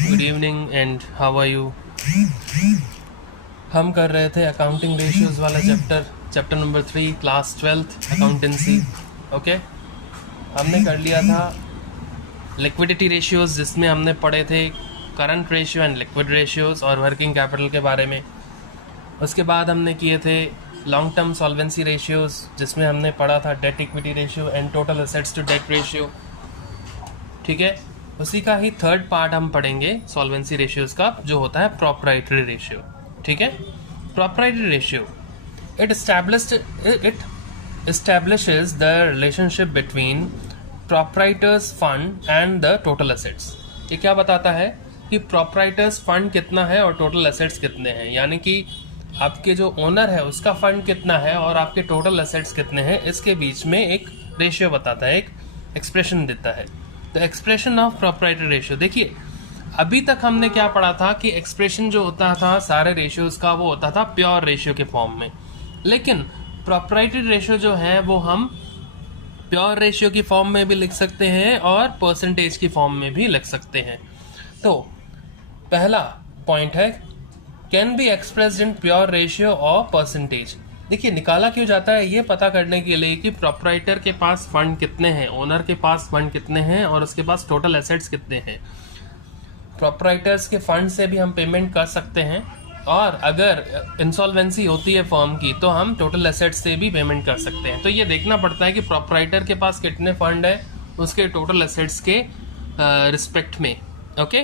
Good evening and how are you. हम कर रहे थे अकाउंटिंग रेशियोज वाला chapter number 3 class 12th accountancy. Okay, हमने कर लिया था लिक्विडिटी रेशियोज, जिसमें हमने पढ़े थे current ratio and liquid ratios और वर्किंग कैपिटल के बारे में। उसके बाद हमने किए थे लॉन्ग टर्म सॉल्वेंसी रेशियोज, जिसमें हमने पढ़ा था debt equity ratio and total assets to debt ratio. ठीक है, उसी का ही थर्ड पार्ट हम पढ़ेंगे सॉल्वेंसी रेशियोज का, जो होता है प्रोप्राइटरी रेशियो। ठीक है, proprietary ratio it establishes the relationship between proprietor's fund and the total assets। ये क्या बताता है कि proprietor's fund कितना है और total assets कितने हैं, यानी कि आपके जो ओनर है उसका फंड कितना है और आपके टोटल एसेट्स कितने हैं, इसके बीच में एक रेशियो बताता है, एक एक्सप्रेशन देता है। The expression of proprietary ratio. देखिए, अभी तक हमने क्या पढ़ा था कि एक्सप्रेशन जो होता था सारे रेशियोज का, वो होता था प्योर रेशियो के फॉर्म में, लेकिन प्रोप्राइटरी रेशियो जो है वो हम प्योर रेशियो की फॉर्म में भी लिख सकते हैं और परसेंटेज की फॉर्म में भी लिख सकते हैं। तो पहला पॉइंट है can be expressed in pure ratio और परसेंटेज। देखिए, निकाला क्यों जाता है, ये पता करने के लिए कि प्रोप्राइटर के पास फंड कितने हैं, ओनर के पास फंड कितने हैं और उसके पास टोटल एसेट्स कितने हैं। प्रोप्राइटर्स के फंड से भी हम पेमेंट कर सकते हैं, और अगर इंसॉल्वेंसी होती है फर्म की तो हम टोटल एसेट्स से भी पेमेंट कर सकते हैं। तो ये देखना पड़ता है कि प्रोप्राइटर के पास कितने फंड है उसके टोटल एसेट्स के रिस्पेक्ट में। ओके,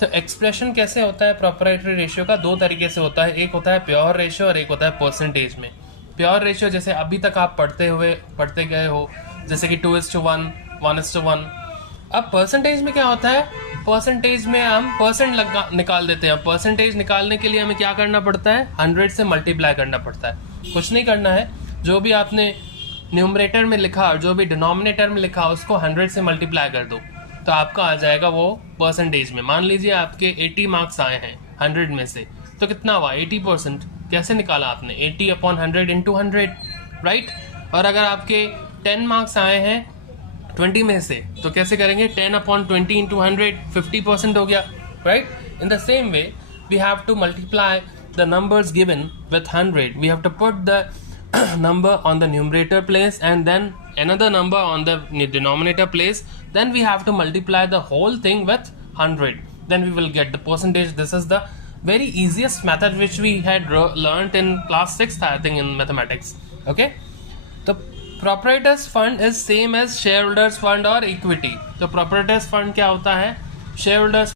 तो एक्सप्रेशन कैसे होता है प्रोप्राइटरी रेशियो का, दो तरीके से होता है, एक होता है प्योर रेशियो और एक होता है परसेंटेज में। प्योर रेशियो जैसे अभी तक आप पढ़ते गए हो, जैसे कि 2:1, 1:1। अब परसेंटेज में क्या होता है, परसेंटेज में हम परसेंट निकाल देते हैं। परसेंटेज निकालने के लिए हमें क्या करना पड़ता है, 100 से मल्टीप्लाई करना पड़ता है। कुछ नहीं करना है, जो भी आपने न्यूमरेटर में लिखा और जो भी डिनोमिनेटर में लिखा उसको 100 से मल्टीप्लाई कर दो, तो आपका आ जाएगा वो परसेंटेज में। मान लीजिए आपके 80 मार्क्स आए हैं 100 में से, तो कितना हुआ 80%। कैसे निकाला आपने, 80/100 × 100, राइट। और अगर आपके 10 मार्क्स आए हैं 20 में से, तो कैसे करेंगे, 10/20 × 100, 50% हो गया, right. In the same way we have to multiply the numbers given with 100। We have to put the number on the numerator place and then another number on the denominator place, then we have to multiply the whole thing with 100, then we will get the percentage. This is the very easiest method which we had learned in class 6th, I think, in mathematics. Okay, तो proprietor's fund is same as shareholders fund or equity। तो proprietor's fund क्या होता है, shareholders